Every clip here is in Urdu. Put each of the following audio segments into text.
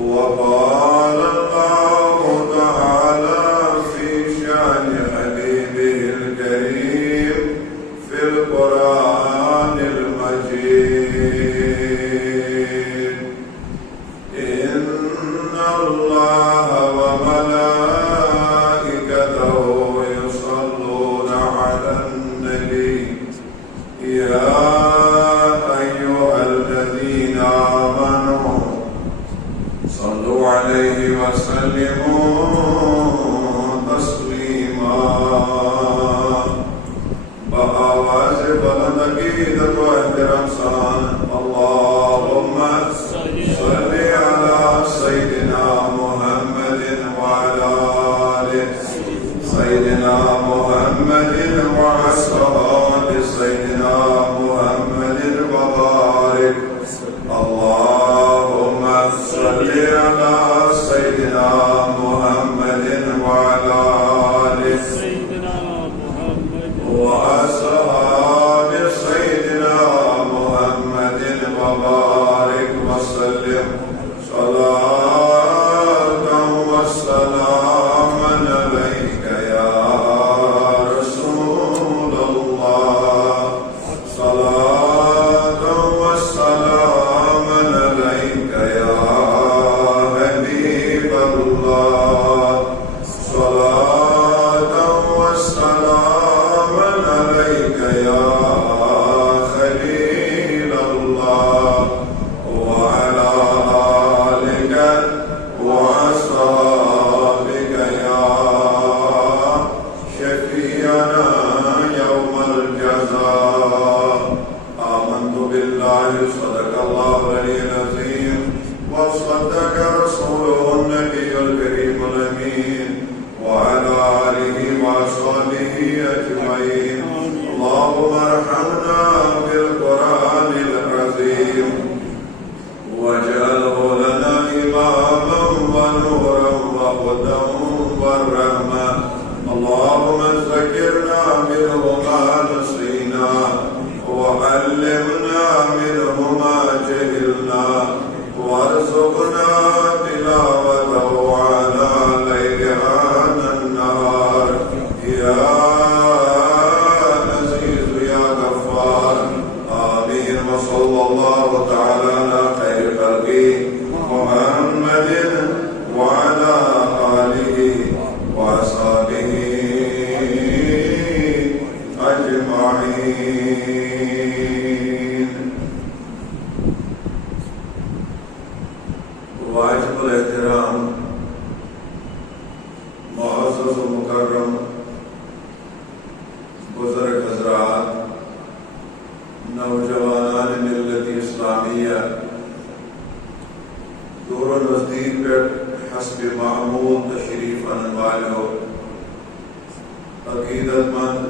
وقال الله تعالى في شأن حبيبه الكريم في القرآن المجيد: إن الله وملائكته يصلون على النبي يا أيها الذين آمنوا صلوا عليه وسلموا تسليما. بآواز بلند عقیدت و احترام سان اللهم صل على سيدنا محمد وعلى آل سيدنا محمد وأصحاب سيدنا محمد وبارك. اللهم صل على سيدنا محمد وعلى آل سيدنا محمد وأصحاب سيدنا محمد وبارك وسلم صلاة وسلاما عليك يا رسول الله. صلاة وسلاما عليك يا حبيب الله. صلاة وسلاما عليك يا خليل الله وعلى آلك وأصحابك يا شفيعنا يوم الجزاء. آمنت بالله صدق الله العلي العظيم وصدق رسوله النبي الكريم الأمين وعلى آله وأصحابه أجمعين. اللهم ارحمنا بالقرآن العظيم واجعله لنا إماما ونورا وهدى ورحمة. اللهم ذكرنا منه ما نسينا وعلمنا منه ما جهلنا وارزقنا تلاوته على ليل النهار يا عزيز يا غفار. آمين. وصلى الله تعالى على خير خلقه محمد وعلى آله وأصحابه أجمعين. واجب الاحترام معزز و مکرم بزرگ حضرات، نوجوانان ملت اسلامیہ، دور و نزدیک پر حسب معمول تشریف آنے والوں، عقیدت مند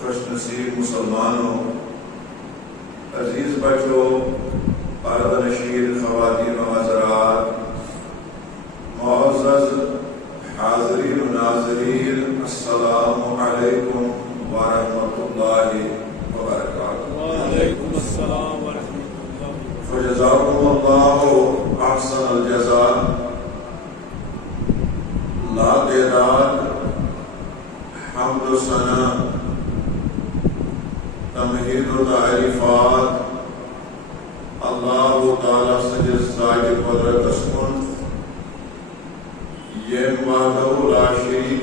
خوش نصیب مسلمانوں، عزیز بچوں، پردہ نشین خواتین و حضرات، معزز حاضرین و ناظرین، السلام علیکم ورحمۃ اللہ وبرکاتہ. وعلیکم السلام ورحمۃ اللہ. فجزاکم اللہ احسن الجزاء. لا تعداد حمد و ثنا، تمہید و تعریفات اللہ تعالیٰ سے جس ذات قدرت اسمن یہ وحدہ لا شریک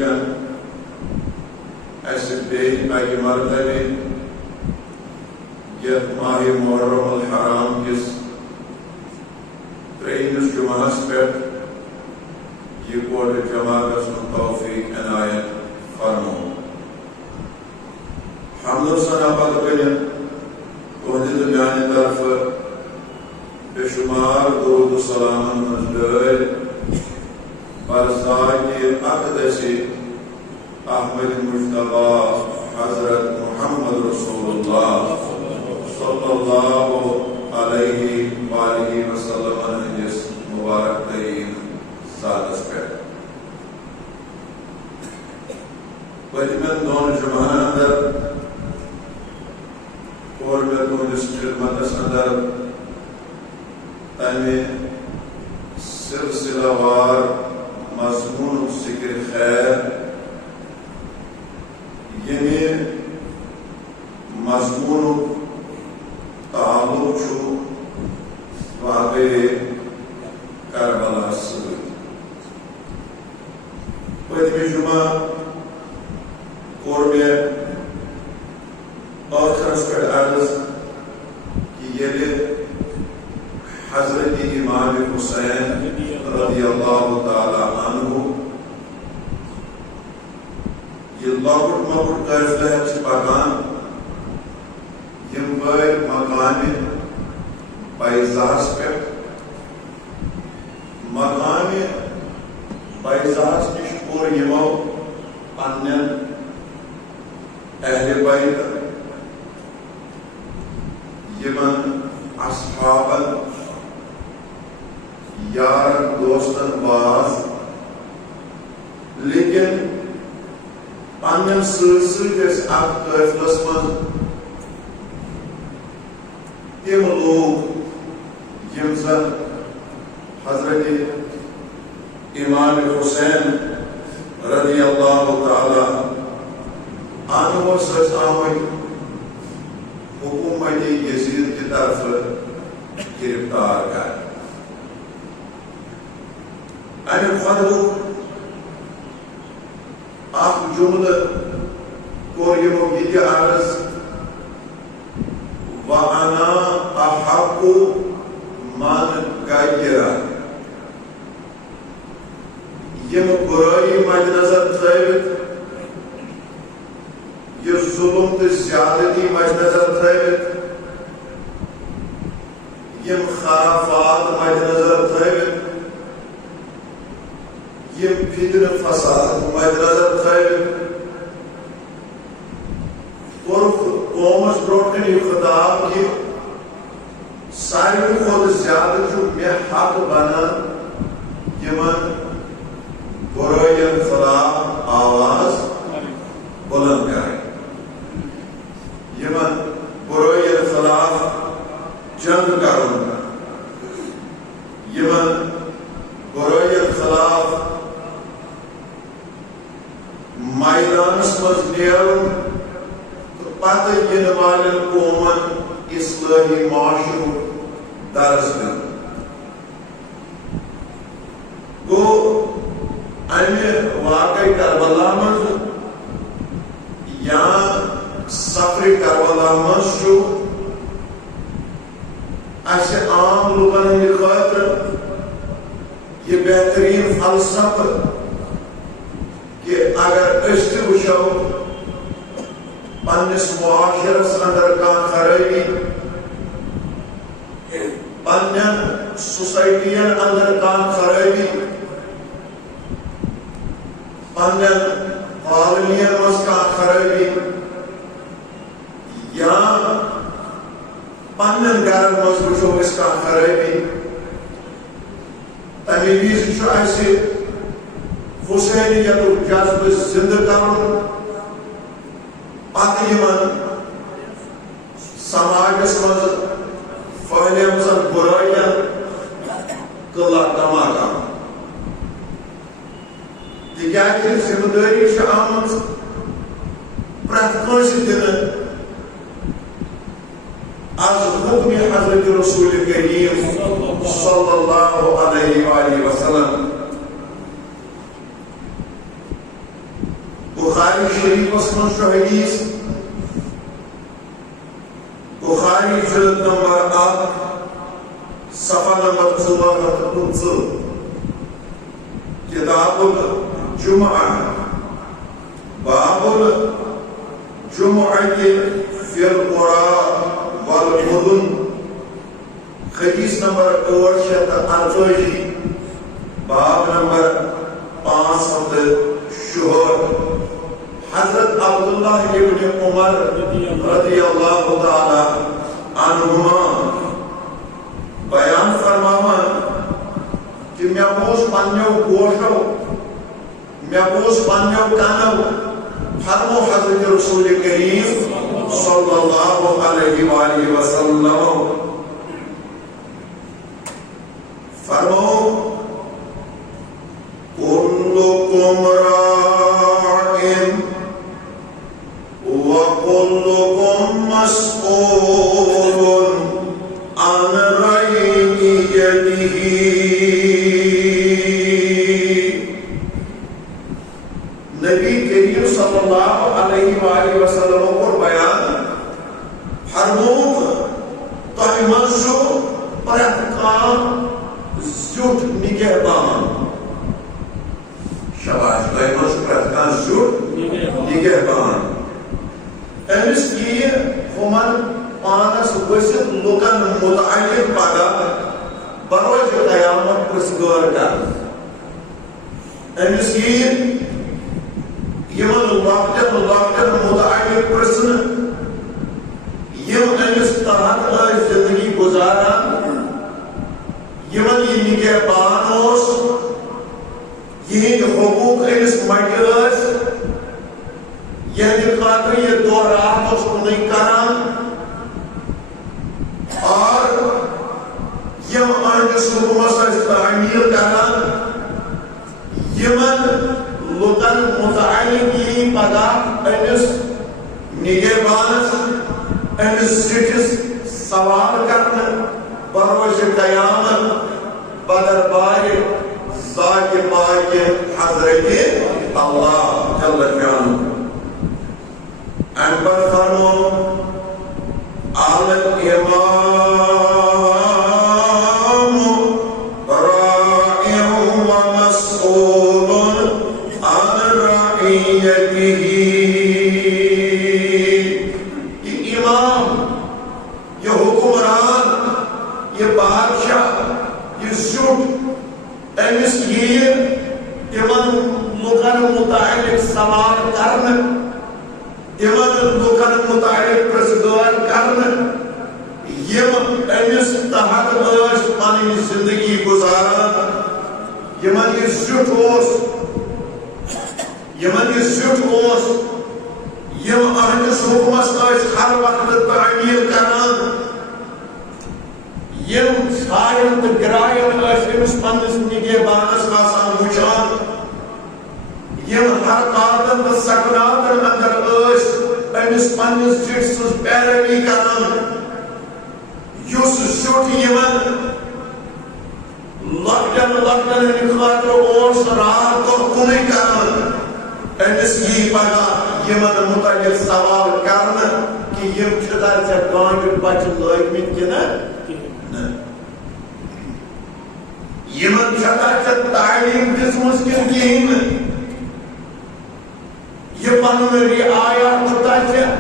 ایسے بے پاکی مرتبہ یہ ماہ محرم الحرام کس ترینس جمعہس پر یہ کوٹ جمع گژھنُک توفیق عنایت فرمو. حمد و ثنا پتہ کٔرِتھ تُہنٛدِ تہٕ میانہِ طرفہٕ بے شمار درود و سلامن ہٕنٛز ڈٲلۍ برساکہِ اقدسی احمد مجتبیٰ حضرت محمد رسول اللہ صلی اللہ علیہ وآلہ وسلم ہٕنٛدِس مبارک ترین ذاتس پٮ۪ٹھ. پٔتمٮ۪ن دۄن جمعن اندر کوٚر مےٚ تُہنٛدِس خدمتس اندر تمہ سلسلہ وار مضمون ذکر خیر یعنی مضمون تعلق چھو واقع کربلا ست پتمہ جمعہ کور میں آخرس پہ عرض کہ یہ حضرت امام حسین رضی اللہ تعالی عنہ یہ لوکٹ موکٹ قافلہ چھ پکان یم بڑ مقام بیضاس پہ مقام بیضاس نش اور یمو پنن اہل بیت یمن اصحابن یار دوستن باز لیکن پنن سلسلس اخ قافلس من تم لوگ یم زن حضرت امام حسین رضی اللہ تعالی عنہ سز آمد حکومت یزید کی طرف گرفتار کر امہ خطبک اخ جملہ کور یمو یہ عرض وَأَنَا أَحَقُّ مَنْ غَيَّرَ یم برائی مد نظر تھٲوِتھ یہ ظلم تو زیادتی مد نظر تھٲوِتھ یم خرافات مد نظر تھٲوِتھ یم فتنہ فساد مد نظر تھٲوِتھ قومس برونٛٹھ کَنہِ یہ خطاب کہ ساروی کھۄتہٕ زیادٕ چھُ مےٚ حق بنان یمن برائین خلاف آواز بلند کریں یمن برائین خلاف جنگ کرن یمن برائین خلاف میدانس مز نیرن تو پتہ ین والن قومن اصلاحی معاشر درس دن گو امہ واقع کربلا مز یا سفر کربلا مز عام لوگن ہند خاطر یہ بہترین فلسفہ کہ اگر اس تہ وچھو پنس معاشرس اندر کانٛہہ خرابی پنن سوسائٹین اندر کانٛہہ خرابی پنن کالونین مز کانٛہہ خرابی یا پنن گرن مز وچھو أسۍ کانٛہہ خرابی تمہِ وِزِ چھُ اَسہِ حسینیتُک جذبہٕ زندٕ کرُن پتہٕ یمن سماجس مز پھہلیمژن برائین قلعہ کما کرُن تِکیازِ ذمہ دٲری چھِ آمٕژ پرٛٮ۪تھ کٲنٛسہِ دِنہٕ از حکم حضرت رسول کریم صلی اللہ علیہ وآلہ وسلم بخاری شریفس من چھُ حدیث بخاری جلد نمبر 1 صفحہ نمبر 415 کتاب الجمعہ باب الجمعہ فی القرى والمدن حدیث نمبر 848 باب نمبر 567 حضرت عبداللہ ابن عمر رضی اللہ تعالی عنہما بیان فرماوان کہ میں بوز پنیو گوشو میں بوز پنیو کانو فرمو حضرت رسول کریم صلی اللہ علیہ وآلہ وسلم فرمو کلکم راعٍ وکلکم مسئول عن رعیتہ. نبی کریم صلی اللہ علیہ وآلہ وسلم کو بیان فرموک تۄہہِ منٛز چھُ پرٛٮ۪تھ کانٛہہ زیُٹھ نِگہبان. شاباش. تۄہہِ منٛز چھُ پرٛٮ۪تھ کانٛہہ زیُٹھ نِگہبان. أمِس یِیہِ ہُمن پانس ؤسِتھ لُکن متعلق پگاہ بروز قیامت پرژھگٲر کرنہٕ. أمِس یِیہِ یِمن لۄکٹٮ۪ن لۄکٹٮ۪ن متعلق پرژھنہٕ یِم أمِس تحت ٲسۍ زندگی گُزاران، یِمن یہِ نِگہبان اوس، یِہنٛدۍ حقوٗق أمِس مٹہِ ٲسۍ، یِہنٛدِ خٲطرٕ یہِ دۄہ رات اوس کُنُے کران، اور یِم أہنٛدِس حُکمس ٲسۍ تعمیٖل کران. یِمن لُکن متعلق یی پگاہ أمِس نِگہبانس، أمِس زِٹھِس سوال کرنہٕ بروز قیامت بدربارِ ذاتِ پاکِ حضرتِ اللہ جل شانہ. اَمہِ پتہٕ فرمو الامام راعٍ ومسئول عن رعیتہ. یہ امام، یہ حکمران، یہ بادشاہ، یہ زیُٹھ أمِس یِیہِ تِمن لُکن متعلق سوال کرنہٕ، تِمن لُکن متعلق پرژھگٲر کرنہٕ یِم أمِس تحت ٲسۍ پنٕنۍ زندگی گُزاران. یِمن یہِ زیُٹھ اوس، یِمن یہِ زیُٹھ اوس، یِم أہنٛدِس حُکمس ٲسۍ ہر وقتہٕ تعمیٖل کران، یِم ژھایَن تہٕ گرٛایَن ٲسۍ أمِس پننِس نِگہبانس آسان وٕچھان، یِم حرکاتن تہٕ سکناتن اندر ٲسۍ أمِس پننِس زِٹھۍ سٕنٛز پیروی کران. یُس زیُٹھ یِمن لۄکٹٮ۪ن لۄکٹٮ۪ن ہٕنٛدِ خٲطرٕ اوس رات دۄہ کُنُے کران، أمِس یی پگاہ یِمن متعلق سوال کرنہٕ کہِ یِم چھِنا ژےٚ گانٛٹہِ بچہِ لٲگمٕتۍ کِنہٕ نہ، یِمن چھنا ژےٚ تعلیٖم دِژمٕژ کِنہٕ کِہیٖنۍ نہٕ، یہ پنُن رعایت چھُتھا ژےٚ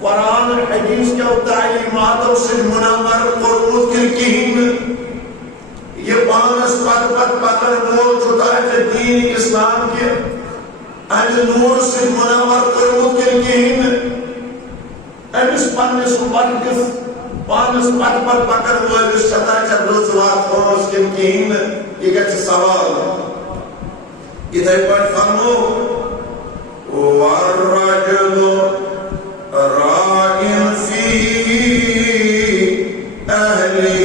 قرآن حدیث کیو تعلیماتو سۭتۍ منور کوٚرمُت کِنہٕ کِہیٖنۍ نہٕ، یہ پانس پتہٕ پکن وول چھُتھا ژےٚ دیٖن اسلام کہِ امہِ نوٗر سۭتۍ منور کوٚرمُت کِنہٕ کِہیٖنۍ نہٕ. أمِس پننِس وقتس پانس پتہٕ پکن وٲلِس چھتا ژےٚ رٕژ واتھ ہٲومٕژ کِنہٕ کِہیٖنۍ نہٕ، یہِ گژھِ سوال. یِتھَے پٲٹھۍ فرمو والرجل راعٍ في أهله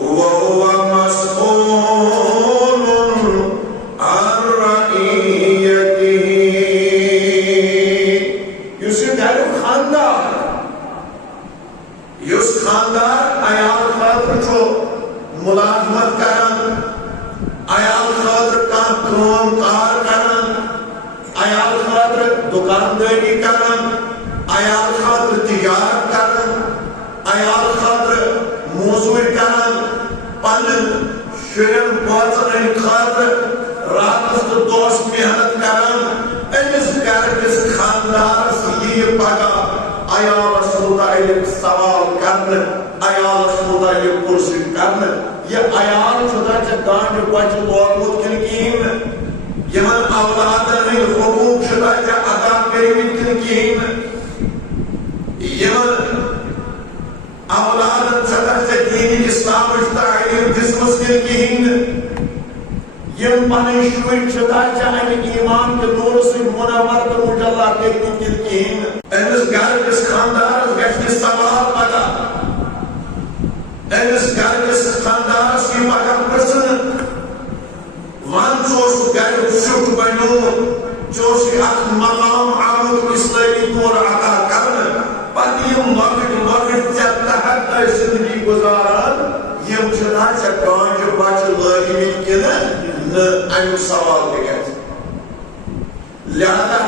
وهو مسؤول عن رعيته. یُس یہِ گریُک خاندار، یُس خاندار عیال خٲطرٕ چھُ مُلازمت کران، عیال خٲطرٕ کانٛہہ کٲم کار کران، عیال خٲطرٕ دُکاندٲری کران، عیال خٲطرٕ تجارت کران، عیال خٲطرٕ موٚزوٗرۍ کران، پننٮ۪ن شُرٮ۪ن بٲژن ہٕنٛدِ خٲطرٕ راتس تہٕ دۄہس محنت کران. أمِس گرٕکِس خاندارس یِیہِ پگاہ عیالس متعلق سوال کرنہٕ، عیالس متعلق پُرژھٕنۍ کرنہٕ یہ عیال چھُتھا ژےٚ گانٛٹہِ بچہِ لوگمُت کِنہٕ کِہیٖنۍ نہٕ، یِمن اولادن ہٕنٛدۍ حقوٗق چھُتھا ژےٚ ادا کٔرمٕتۍ کِنہٕ کِہیٖنۍ نہٕ، یِمن اولادن چھَتھا ژےٚ دیٖنِ اسلامٕچ تعلیٖم دِژمٕژ کِنہٕ کِہیٖنۍ نہٕ، یِم پنٕنۍ شُرۍ چھِتھا ژےٚ امہِ ایٖمان کہِ نوٗرٕ سۭتۍ منور تہٕ مُجلّہ کٔرمٕتۍ کِنہٕ کِہیٖنۍ نہٕ. أمِس گرٕکِس خاندارس گژھِ یہِ سوال پگاہ أمس گرکس خاندارس کی پگہ پرژھن ون ژٕ گریُک شُک بنیومُت ژٕ اکھ مقام آمُت اسلٲمی طور عطا کرنہٕ پتہٕ یِم لۄکٕٹۍ لۄکٕٹۍ ژےٚ تحت ٲسۍ زندگی گُزاران یِم چھِنا ژےٚ کانٛجہِ بچہِ لٲگمٕتۍ کِنہٕ نہٕ امیُک سوال تہِ گژھِ لہذا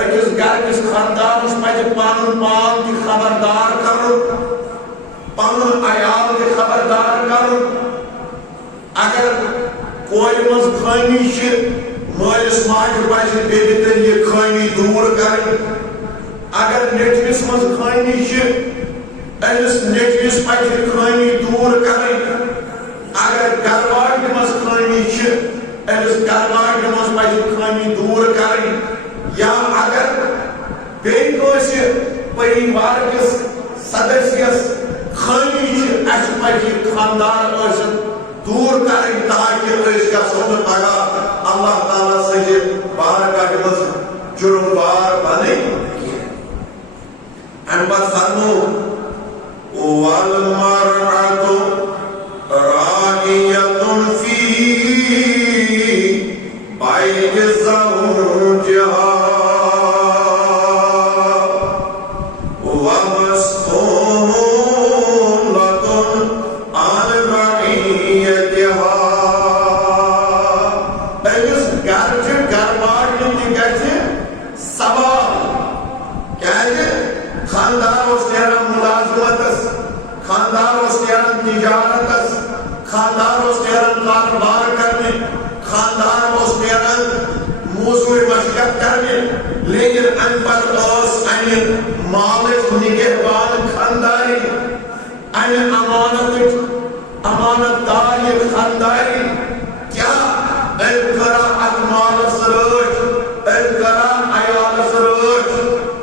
أکِس گرکِس خاندانس پزِ پنُن پان تہِ خبردار کرُن پنُن عیال تہِ خبردار کرُن اگر کورِ منٛز خٲمی چھِ مٲلِس ماجہِ پزِ بیٚیہِ یہِ خٲمی دوٗر کرٕنۍ اگر نیٚچوِس منٛز خٲمی چھِ أمِس نیٚچوِس پزِ خٲمی دوٗر کرٕنۍ اگر گرٕواجہِ منٛز خٲمی چھِ أمِس گرٕواجہِ منٛز پزِ خٲمی دوٗر کرٕنۍ یا اگر بیٚیہِ کٲنٛسہِ پٔریوار کِس سدسیس خٲمی چھِ اَسہِ پزِ یہِ خاندار ٲسِتھ دوٗر کرٕنۍ تاکہِ أسۍ گژھو نہٕ پگاہ اللہ تعالیٰ سٕنٛدِ بارگاہہِ منٛز جُرم بار بنٕنۍ کینٛہہ اَمہِ پتہٕ فرموو وَالْمَرْأَةُ رَاعِيَةٌ فِي بَيْتِ زَوْجِهَا تجارتس خاندار اس نیرن کاروبار کرنے خاندار اس نیرن موضوع مشقت کرنے لیکن ان پر اس ان مالک نگہبان خانداری ان امانت داری خانداری کیا کرا مالس رٲچھ کرا عیالس رٲچھ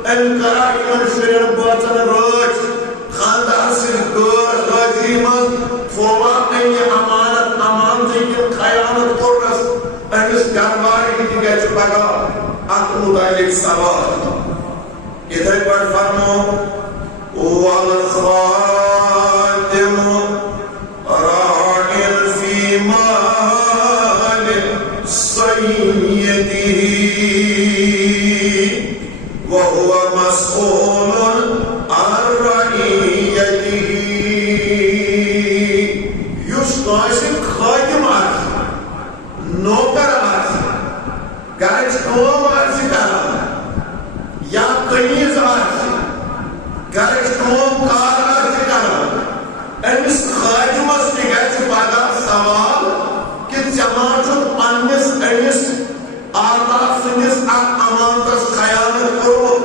کرا یمن شُرٮ۪ن بٲژن رٲچھ خاندار سٕنٛدِ غٲر حٲضری منٛز تھووا أمۍ امانتٕے کِنہٕ خیانت کوٚرنس أمِس گرٕواجہِ تہِ گژھِ پگاہ اتھ متعلق سوال یِتھَے پٲٹھۍ فرموو وَالْخَادِمُ رَاعٍ فِي مَالِ سَيِّدِهِ وَهُوَ مَسْئُولٌ عَنْ رَعِيَّتِهِ یُس کٲنٛسہِ خٲدِم آسہِ نوکر آسہِ گرٕچ کٲم آسہِ کران یا قمیٖض آسہِ گرٕچ کٲم کار آسہِ کران أمِس خٲدِمس تہِ گژھِ پگاہ سوال کہِ ژےٚ ما چھُکھ پننِس أمِس آقا سٕنٛدِس اتھ امانتس خیانت کوٚرمُت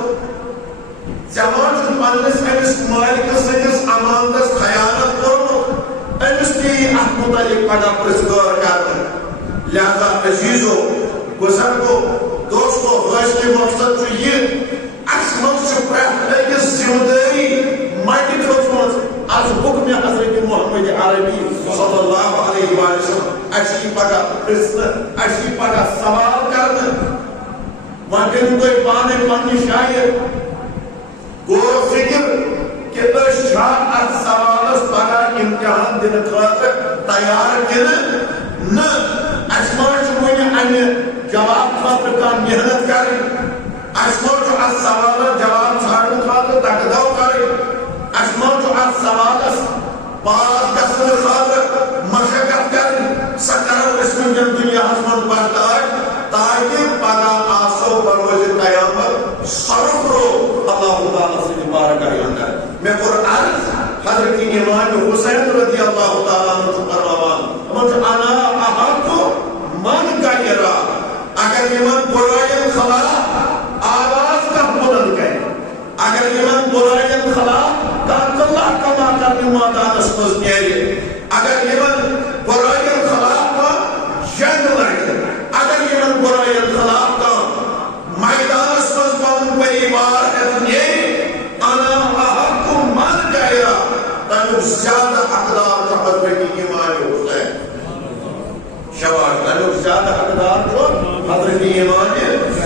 ژےٚ ما چھُکھ پننِس أمِس مٲلکہٕ سٕنٛدِس امانتس خیانت کوٚرمُت أمِس تہِ یی اتھ متعلق پگاہ پرژھ غور کرنہٕ لہذا عزیزو بُزرگو دوستو حٲصلِ مقصد چھُ یہِ اَسہِ منٛز چھُ پرٛٮ۪تھ أکِس ذمہٕ دٲری مٹہِ کھٔژمٕژ از حُکمِ حضرت محمد عربی صلی اللہ علیہ وسلم اَسہِ یی پگاہ پرژھنہٕ اَسہِ یی پگاہ سوال کرنہٕ وۄنۍ کٔرِو تُہۍ پانے پننہِ جایہِ غور و فکر کہ أسۍ چھا اتھ سوالس پگاہ امتحان دِنہٕ خٲطرٕ تیار کِنہٕ نہٕ اَسہِ ما چھُ وُنہِ امہِ جواب خٲطرٕ کانٛہہ محنت کرٕنۍ اَسہِ ما چھُ اتھ سوالس جواب ژھانڈنہٕ خٲطرٕ دکہٕ دو کرٕنۍ اَسہِ ما چھُ اتھ سوالس پاس گژھنہٕ خٲطرٕ مشقت کرٕنۍ سۄ کرو أسۍ وٕنکٮ۪ن دُنیاہس منٛز برداش تاکہِ پگاہ آسو بروزِ قیامت سرُف رو اللہ تعالیٰ سٕنٛدِ بارگاہہِ انٛدر مےٚ کوٚر عرض حضرت امام حسین رضی اللہ تعالیٰ عنہ چھُ فرماوان یِمن چھُ انا احقُ من غیرا اگر یِمن بُرٲیَن خلاف آواز کانٛہہ بُلند کرِ اگر یِمن بُرٲیَن خلاف کانٛہہ قلعہ کما کرنہِ مٲدانس منٛز نیرِ اگر یِمن بُرٲیَن خلاف کانٛہہ جنگ لڑِ اگر یِمن بُرٲیَن خلاف کانٛہہ میدانس منٛز پنُن پریوار ہٮ۪تھ نیرِ انا احقُ من غیرا تمیُک زیادٕ حقدار چھُ حضرت امام حسین شاباش تمیُک زیادٕ حقدار چھُ حضرت امام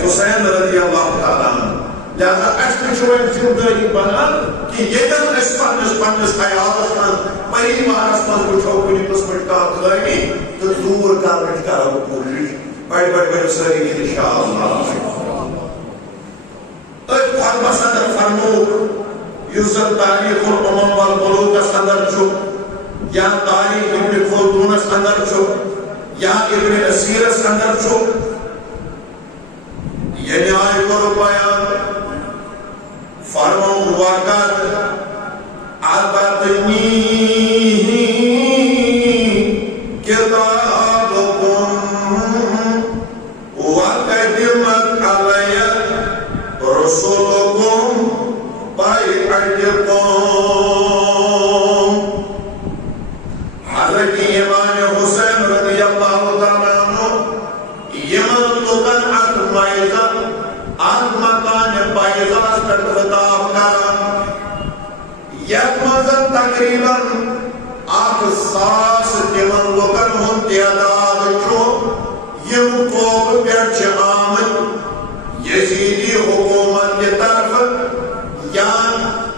حسین رضی اللہ تعالیٰ عنہ لہذا اَسہِ تہِ چھُ وۄنۍ ذمہٕ دٲری بنان کہ ییٚتٮ۪ن أسۍ پننِس عیالس منٛز پریوارس من وچھو کُنہِ قٕسمٕچ کانٛہہ خٲمی تہٕ دوٗر کرنٕچ کرو کوٗشِش بڑِ بڑِ بڑِ سٲری انشاءاللہ أتھۍ فرمس اندر فرموُکھ یُس زن تاریخ الامم والملوکس اندر چھُ یا تاریخ ابن خلدونس اندر چھُ یا ابن اسیرس اندر چھُ یعنی آئے کرو بیان فرمون وقت عبدنی کتابکم وقدمت علی رسولکم بیعتکم حضرت امام حسین رضی اللہ تعالیٰ عنہ یمن لوگن مکان بیضاء پر خطاب کران یتمزن تقریباً 100 تمن لوگن ہن تعداد چھو یم قوم پہ آمد یزیدی حکومت کی طرف یا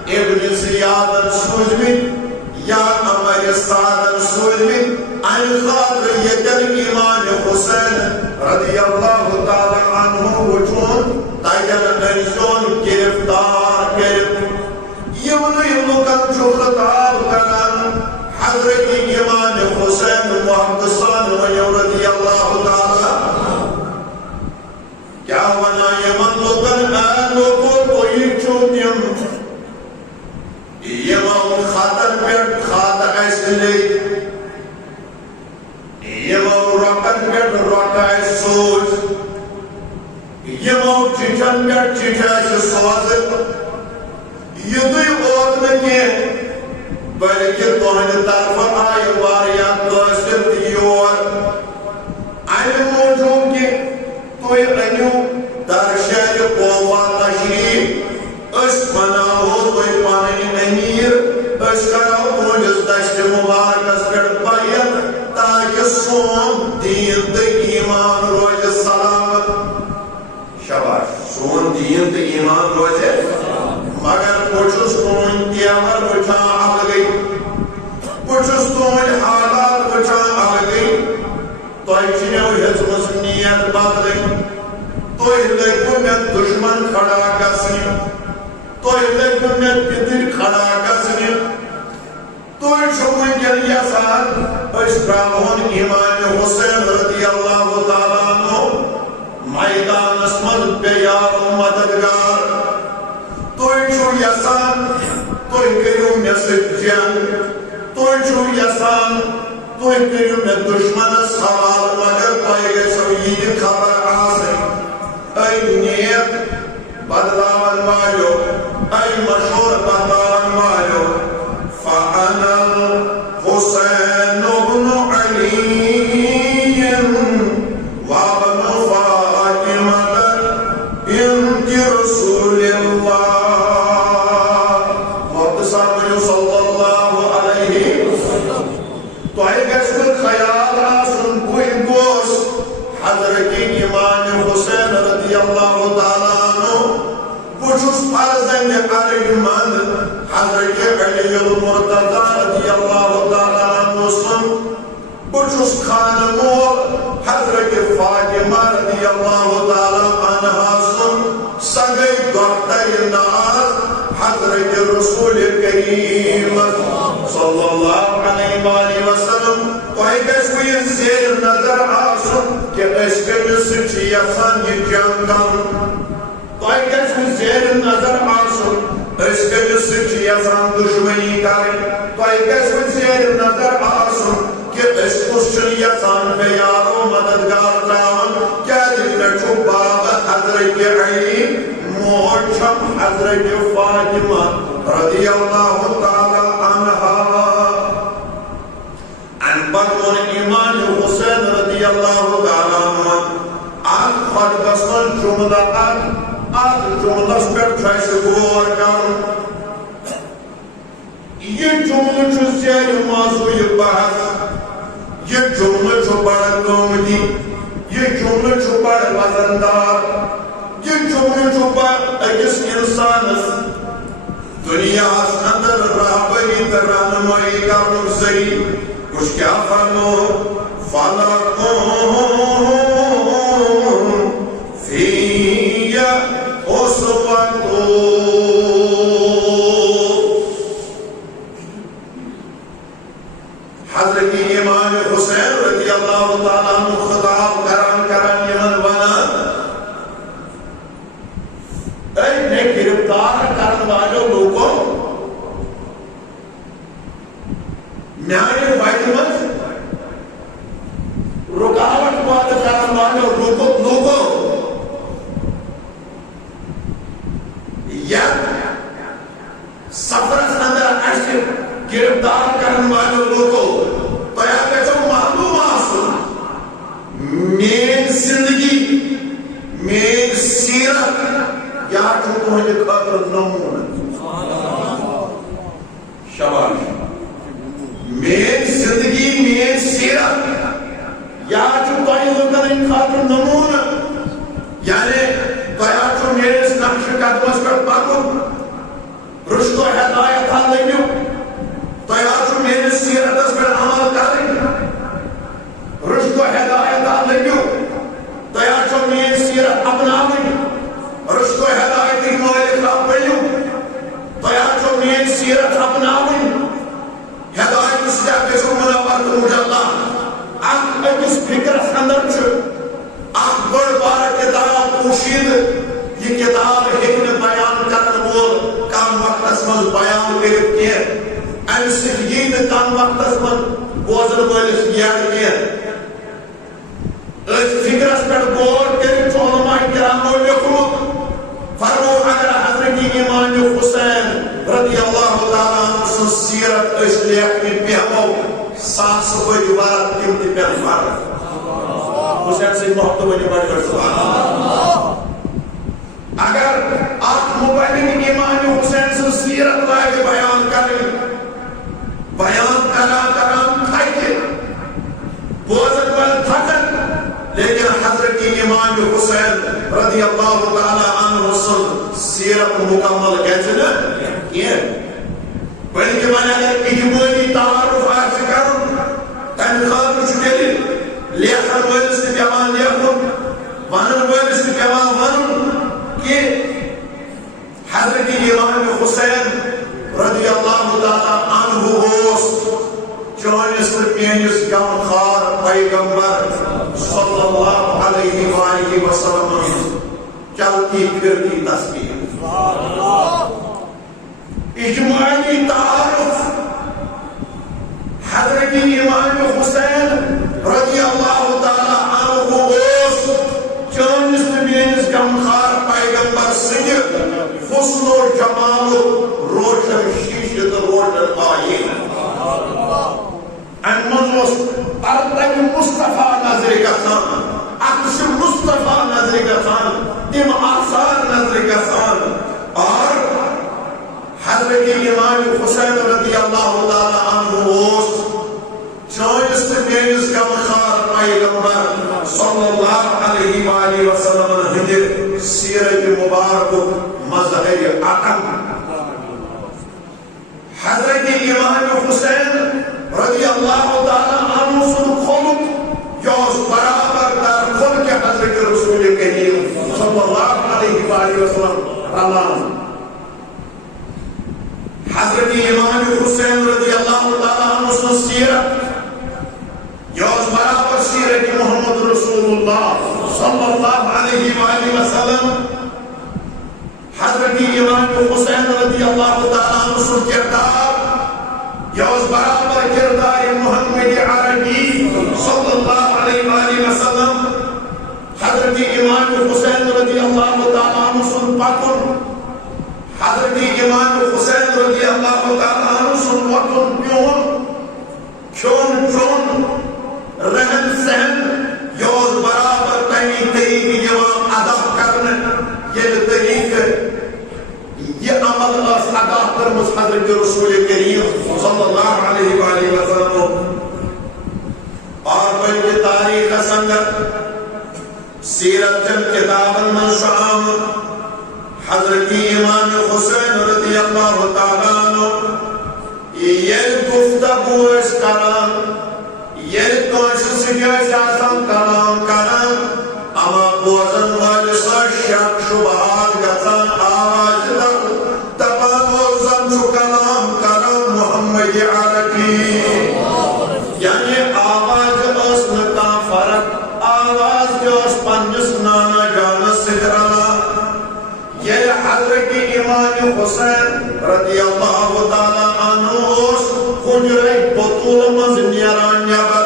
ابن زیادن سوزمت یا عمر سعدن سوزمت ان خاطر یتن امام حسین رضی اللہ تعالی عنہ وچون تاکہ انسان گرفتار کرت یمن لوکن چھو خطاب کران حضرت امام حسین محدثان رضی اللہ تعالی کیا ونا یمن لوکن لوگوں کوئی چھو تم یمن خاطر پہ خاطر ایسے لے یمن رکن پہ رکن سوز یمن چیچن پہ چیچن سوز یدوی اوت نکی بلکہ توہن طرف آئی واریات قاسم دیور آئی موجود کی توی انیو در شہر قوفا تشریف اس بناو توی پانی امیر اس کراو تونجز دشت مبارکس پر بیت تاکہ سون دین تا ایمان روز سلامت شباش سون دین تا ایمان روز مگر پوچھس تون تیور وچھا آگئی پوچھس تون حالات وچھا آگئی توی چنیو حزمس نیت بدلی توی لگو میں دشمن کھڑا گسنی توی لگو میں پتر کھڑا گسنی توی شموئی کر یسان اشتراہون امام حسین رضی اللہ تعالیٰ عنہ میدان اسمد بیار و مددگار توی چھو یسان توی کریو میں سجن توی چھو یسان توی کریو میں دشمن سوال مگر توی گئے سو یہ خبر آسے اے نیت بدلاون والو اے مشہور بدلاون والو فانا حسین بن علی وابن فاطمہ بنت رسول اللہ محمد صلی اللہ علیہ وسلم تو اے گسل خیال آسن کوئی گوش حضرت امام حسین رضی اللہ تعالیٰ عنہ بچوس فرزند ارجمند حضرت علی المرتضی رضی اللہ تعالیٰ عنہ سن بچوس خانمور حضرت فاطمہ رضی اللہ تعالیٰ عنہ سن سگئی دختر ناز حضرت رسول کریم صلی اللہ علیہ وآلہ وسلم تو ایک کوئی زیر نظر آسن کہ اس کے مصر چیسان یہ جنگل تو ایک کوئی زیر نظر آسن اس کے مصر چیسان دشمنی کریں تو ایک کوئی زیر نظر آسن کہ اس کشن یسان بیارو مددگار تراون کیا جتنے چھو باب حضرت علی موچم حضرت فاطمہ رضی اللہ تعالی عنہ ان بدون امام حسین رضی اللہ تعالی عنہ آن خود بسن جملہ آن جملہ پر چھائیس گور کرن یہ جملہ چھو زیر موضوع بحث یہ جملہ چھو بڑا قومتی یہ جملہ چھو بڑا وزندار یہ جملہ چھو بڑا اکس انسانس دنیا اندر راہبری تر رہنمائی کرنک ذریع کچھ کیا فرمو فَلَكُمْ فِيَّ أُسْوَةٌ حضرت امام حسین رضی اللہ تعالیٰ عنہ خطاب کران یمن ونان نے گرفتار کرن والوں لوگوں میانے وائد مت رکاوٹ پاد کرن والوں لوگوں یا سفر اندر ایسے گرفتار کرن والوں لوگوں تو یا کہتا ہوں معلوم آسن مین زندگی مین سیرت یا چھوٹو ہے جب خاطر نمون شباش مین زندگی مین سیرت یا چھوٹو ہے جب خاطر نمون یعنی تو یا چھو میرے اس نقش قدمس پر پاکو رشد و ہدایت حال لگیو تو یا چھو میرے سیرت اس پر عمل کریں رشد و ہدایت حال لگیو تو یا چھو میرے سیرت اپناویں رشد و ہدایت مالک پڑھیو تو یا چھو میرے سیرت اپناویں ہدایت اس جا کے سو منور تو مجھے اللہ اکس فکر اندر چھو بڑ بار کتاب پوشید یہ کتاب حکم بیان کرن وول کام وقت اسمل بیان کرت کیا امسک یہ کام وقت اسمل بوزن والس گیان کیا اس فکر اس پر غور کرت علماء کرام لکھمت فرمو اگر حضرت امام حسین رضی اللہ تعالیٰ عنہ سیرت اس لیک میں پیامو ساس بڑی بارت قیمتی پر فرق حسین سے محبت بڑی بڑی سبحان اگر آپ مبین امام حسین سے سیرت لائے بیان کریں بیان کرام تھائے بوزن وال تھکن لیکن حضرت امام حسین رضی اللہ تعالی عنہ سیرت مکمل کہتے ہیں یہ بلکہ میں اگر اجمالی تعارف آج کروں تنخواہ چکے لیکن ویلس نے پیمان لیکن ونن ویلس نے پیمان ونن کہ حضرت امام حسین رضی اللہ تعالی عنہ اوس چونس پینس گم خار پیغمبر صلی اللہ علیہ وآلہ وسلم چلتی پھرتی تصویر اجمالی تعارف حضرت امام حسین رضی اللہ تعالی عنہ اوس چونس پینس گم خار پیغمبر سنگ حسن و جمال روشن شیشت روشن آئین ان منوس ارتب مصطفیٰ نظر گسان اکس مصطفیٰ نظر گسان تم آثار نظر گسان اور حضرت امام حسین رضی اللہ تعالی عنہ اوس چونس پینس گم خار پیغمبر صلی اللہ علیہ وآلہ وسلم ہندر سیرت مبارک مظہر عقم حضرت امام حسین رضی اللہ تعالی عنہ سن خلق یوز برابر در خلق حضرت رسول کریم صلی اللہ علیہ وآلہ وسلم حضرت امام حسین رضی اللہ تعالی عنہ سن سیرت یوز برابر سیرت محمد رسول اللہ صلی اللہ علیہ وآلہ وسلم حضرت امام حسین رضی اللہ تعالیٰ عنہ سن کردار یوز برابر کردار محمد عربی صلی اللہ علیہ وآلہ وسلم حضرت امام حسین رضی اللہ تعالیٰ عنہ سن پاکن حضرت امام حسین رضی اللہ تعالیٰ عنہ سن وطن پیون کیون رہن سہن یوز برابر تیمی طریق جواب ادا کرنے یہ طریق یہ عمل اس ادا کر حضرت رسول کریم صلی اللہ علیہ وآلہ وسلم اور بلکہ تاریخ سنگت سیرت جن کتابن من شعام حضرت امام حسین رضی اللہ تعالیٰ عنہ یہ گفتگو اس کران یہ کوشش سکیش آسان کلام کران اما بوزن والس شک شبہات گژھان آواز دپان زن چھُ کلام کران محمد عربی یعنی آواز ٲس نہٕ کانٛہہ فرق آواز تہِ ٲس پننِس نانا جانس سۭتۍ رلان ییٚلہِ حضرت امام حسین رضی اللہ تعالیٰ عنہ اوس حجرے بطول منٛز نیران نیبر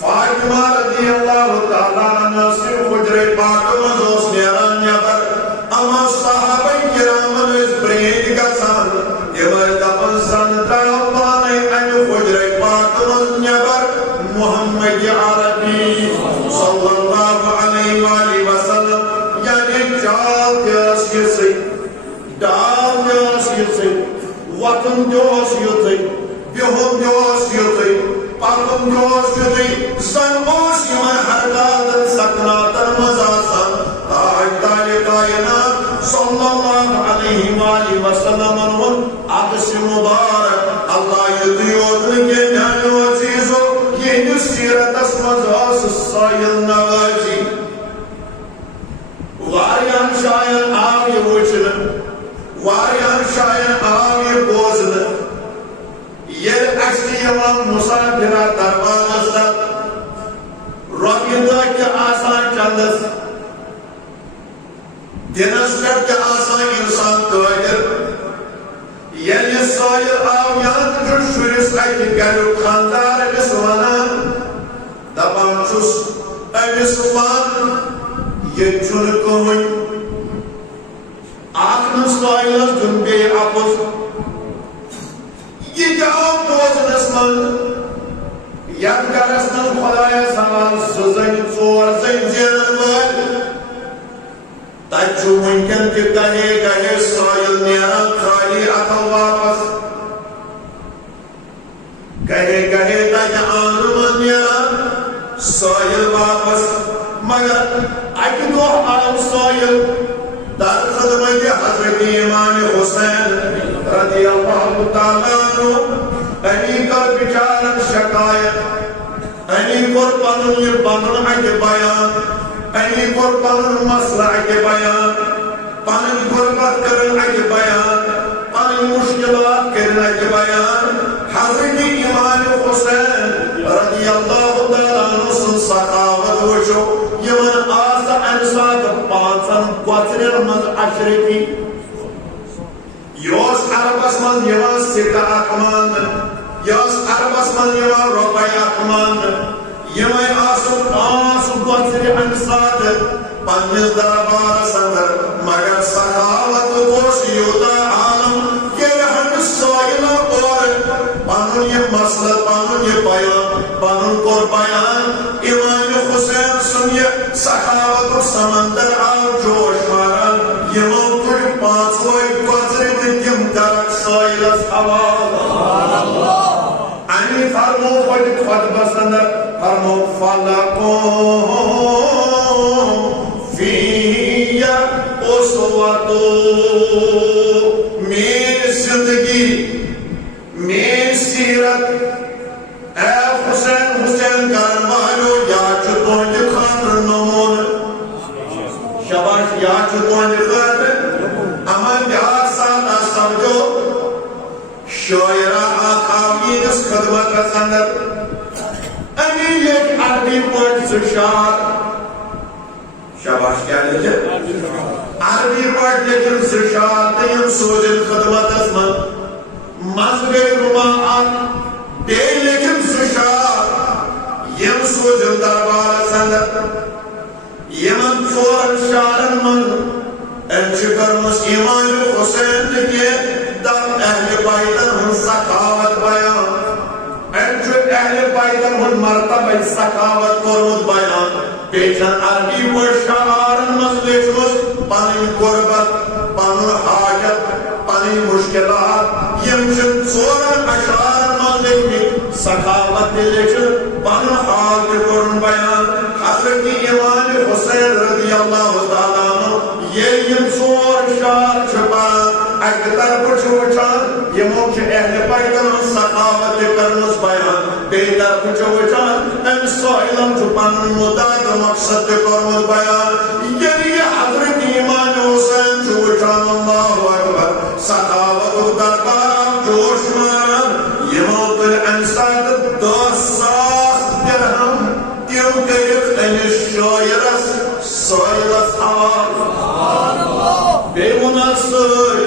فاطمہ رضی اللہ تعالیٰ عنہ سے حجرے پاک منٛز اوس نیران نیبر اما صحابہ کرامن ٲسۍ برٛینٛٹھ گژھان تِم ٲسۍ دپان زن درٛاو پانے امہِ حجرے پاک منٛز نیبر محمد عربی صلی اللہ علیہ وآلہ وسلم یعنی چال تہِ ٲس یِژھٕے ڈال تہِ ٲس یِژھٕے وتُن تہِ اوس یُتھُے بِہُن تہِ اوس یُتھُے پکُن تہِ اوس یُتھُے زن اوس یِمن حرکاتن سکناتن منٛز آسان تاج کائنات صلی اللہ علیہ وآلہ وسلمن ہُنٛد عکسِ مبارک اللہ یُتُے یوت نہٕ کینٛہہ میانیو عزیزو یِہنٛدِس سیرتس منٛز ٲس سٲیل نوٲزی واریاہن جاین آو یہِ وٕچھنہٕ واریاہن جاین آو یہِ بوزنہٕ ییٚلہِ اَسہِ چھِ یِوان مُسافِرا دربارس تل رۄپیہِ دہ تہِ آسان چندس دِنس پٮ۪ٹھ تہِ آسان اِنسان قٲدِر ییٚلہِ یہِ سٲیل آو یا تہِ چھُ شُرِس اَکہِ گریُک خانٛدار أمِس ونان دپان چھُس أمِس ون ییٚتہِ چھُنہٕ کٕہٕنۍ اکھ نہٕ سٲیلس دیُن بیٚیہِ اپُز یہ تہِ آو بوزنس منٛز یتھ گرس منٛز خۄدایس حوال زٕ زٔنۍ ژور زٔنۍ زینن وٲلۍ تتہِ چھُ وٕنکٮ۪ن تہِ گہے گہے سٲیل نیران خٲلی اتھو واپس گہے گہے تتہِ آنگنہٕ منٛز نیران سٲیل واپس مگر اکہِ دۄہ آو سٲیل در خدمت حضرت امام حسین رضی اللہ تعالیٰ عنہ أمی کر بچارن شکایت أمی کور پنن یہ پنن اکہِ بیان أمی کور پنن مسئلہ اکہِ بیان پنن غربت کرن اکہِ بیان پنن مشکلات کرن اکہِ بیان حضرت امام حسین رضی اللہ تعالیٰ عنہ سن سخاوت وچھو یمن آس امہِ ساتہٕ پانژن گۄژرٮ۪ن منٛز اشرفی یہِ اوس عربس منٛز یِوان سِکہٕ اکھ ماننہٕ یہِ ٲس عربس منٛز یِوان رۄپے اکھ ماننہٕ یِمے آسہٕ پانٛژھ گۄژرِ امہِ ساتہٕ پننِس دربارس اندر مگر سخاوت اوس یوٗتاہ عالم ییٚلہِ أمِس سٲیلن اورٕ پنُن یہِ مسلہٕ پنُن یہِ بیان پنُن کوٚر بیان امام حسین سُنٛد یہِ سخاوتُک سمندر آو جوش ماران یِمو تُلۍ پانٛژوے گۄژرِ تہٕ تِم کرکھ سٲیلس حوالہٕ امی فرمو خۄدِ خۄطبس اندر فرمو فلکم فی اسوۃ میری زندگی میری سیرت اے حسین حسین کرن والو یا چھُ تُہنٛدِ خٲطرٕ نمونہٕ شاباش یا چھُ تُہنٛدِ خٲطرٕ امن بیٛاکھ ساتھ سمجھو شٲعرا اکھ آو یِہنٛدِس خدمتس اندر أمی لیکھ عربی پٲٹھۍ زٕ شعر شاباش کیٛاہ لیکھِتھ عربی پٲٹھۍ لیکھِن زٕ شعر تہٕ یِم سوٗزِن خدمتس منٛز منٛزٕ گٔے رُما اکھ بیٚیہِ لیکھِن زٕ شعر یِم سوٗزِن دربارس اندر یِمن ژورن شعرن منٛز أمۍ چھِ کٔرمٕژ امام حسین تہِ کینٛہہ دم اہل بیتن ہُنٛد سخاوت بیان أمۍ چھُ اہل بیتن ہُنٛد مرتبہ سخاوت کوٚرمُت بیان بیٚیہِ چھن عربی پٲٹھۍ شعارن منٛز لیٖچھمٕژ پنٕنۍ غربت پنُن حاجت پنٕنۍ مشکلات یِم چھِ ژورن اشعارن منٛز لیکھمٕتۍ سخاوت تہِ لیٖچھِتھ پنُن حال تہِ کوٚرُن بیان حضرت امام حسین رضی اللہ تعالیٰ عنہ ییٚلہِ یم ژور شار چھپان اکہ طرف چھ وچھان یمو چھ اہل پیغام سخاوت کرنس بیان بیٚیہِ طرف چھ وچھان امہِ سٲحِلن چھ پنُن مُدا تہٕ مقصد تہِ کوٚرمُت بیان ییٚلہِ یہِ حضرت امام حسین چھ وچھان اللہ اکبر سخاوتُک دربار آو جوش ماران یمو تُلۍ امہِ ساتہٕ 10,000 درہم تِم کٔرِکھ أمِس شٲعرس سٲحِلس حوالہٕ بیٚیہِ ووٚنس سۭتۍ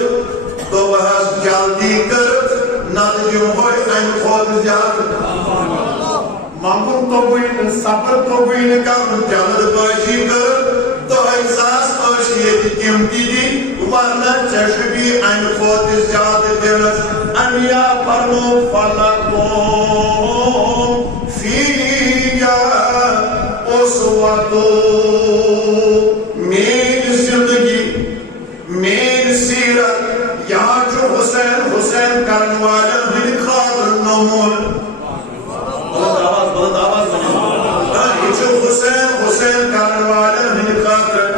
دوٚپہس جلدی کٔرِتھ نتہٕ دِمہوے امہِ کھۄتہٕ زیادٕ منٛگُن توٚگُے نہٕ صبر توٚگُے نہٕ کرُن جلد بٲزی کٔرٕکھ 2,000 ٲسۍ ییٚتہِ تِم تہِ دِنۍ ورنہ ژےٚ چھُبی امہِ کھۄتہٕ زیادٕ دِنس انبیا فرمو فلکم فیہ اسوۃ میری زندگی میری سیرت یہاں چھُ حسین حسین کرن والٮ۪ن ہٕنٛدِ خٲطرٕ نموٗنہٕ بلند آواز یہ چھُ حسین حسین کرن والٮ۪ن ہٕنٛدِ خٲطرٕ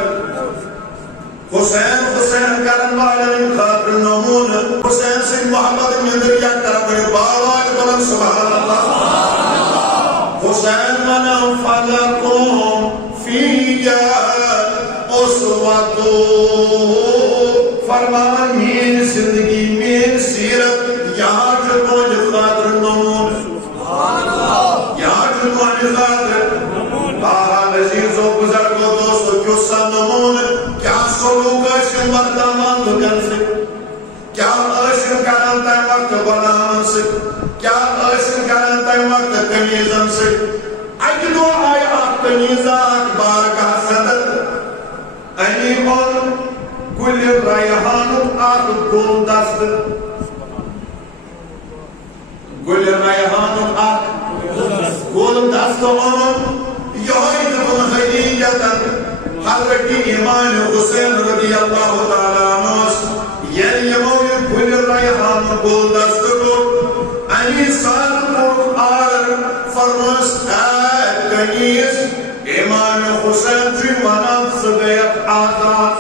حسین حسین کرن والٮ۪ن ہٕنٛدِ خٲطرٕ نموٗنہٕ حسین سٕنٛدِ محبت نِندٕر یا کربٕنۍ باواز بلند سبحان اللہ حسین ونان فلکم فیہ اسوۃ فرمان میری زندگی میری سیرت یہاں چھُ تُہنٛدِ خٲطرٕ نموٗنہٕ یہاں چھُ تُہنٛدِ خٲطرٕ عزیزو بزرگو دوستو کیُتھ سا نموٗنہٕ کیٛاہ سلوٗک ٲسِو ورداوان لُکن سۭتۍ کیٛاہ ٲسِو کران تمہِ وقتہٕ غۄلامن سۭتۍ کیٛاہ ٲسِو کران تمہِ وقتہٕ قمیٖضن سۭتۍ اکہِ دۄہ آیہِ اکھ قمیٖضا اکھ بارگاہ صدر أمی اوٚن گُلہِ ریحانُک اکھ گُلدستہٕ گُلہِ ریحانُک اکھ گُلدستہٕ اوٚنُن یہوے دوٚپُن حدیٖجتن حضرت امام حسین رضی اللہ تعالیٰ عنہس ییٚلہِ یِمو یہِ گُلہِ ریحانُک گُلدستہٕ روٚٹ امی ساتہٕ کوٚرُکھ آرڈر فرمووُس اے قمیٖض امام حسین چھُے ونان ژٕ گٔیَکھ آزاد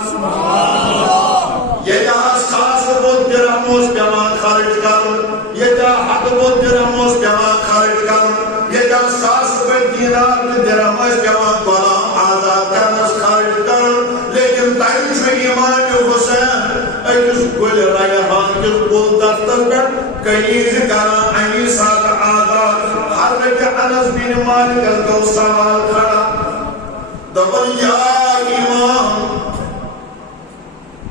ییٚتیٛاہ ساسہٕ بوٚد درہم اوس پیٚوان خرٕچ کرُن ییٚتیٛاہ ہتہٕ بوٚد درہم اوس پیٚوان خرٕچ کرُن ییٚتیٛاہ ساسہٕ بٔدۍ دیٖنار تہٕ درہم ٲسۍ پیٚوان غۄلام آزاد کرنس خرٕچ کرُن لیکن تتہِ چھُ امام حسین أکِس گُلہِ ریحان کِس گُلدستس پٮ۪ٹھ قمیٖض کران امی ساتہٕ آزاد حضرت انس بن مالکس گوٚو سوال کھڑا دوٚپُن یا امام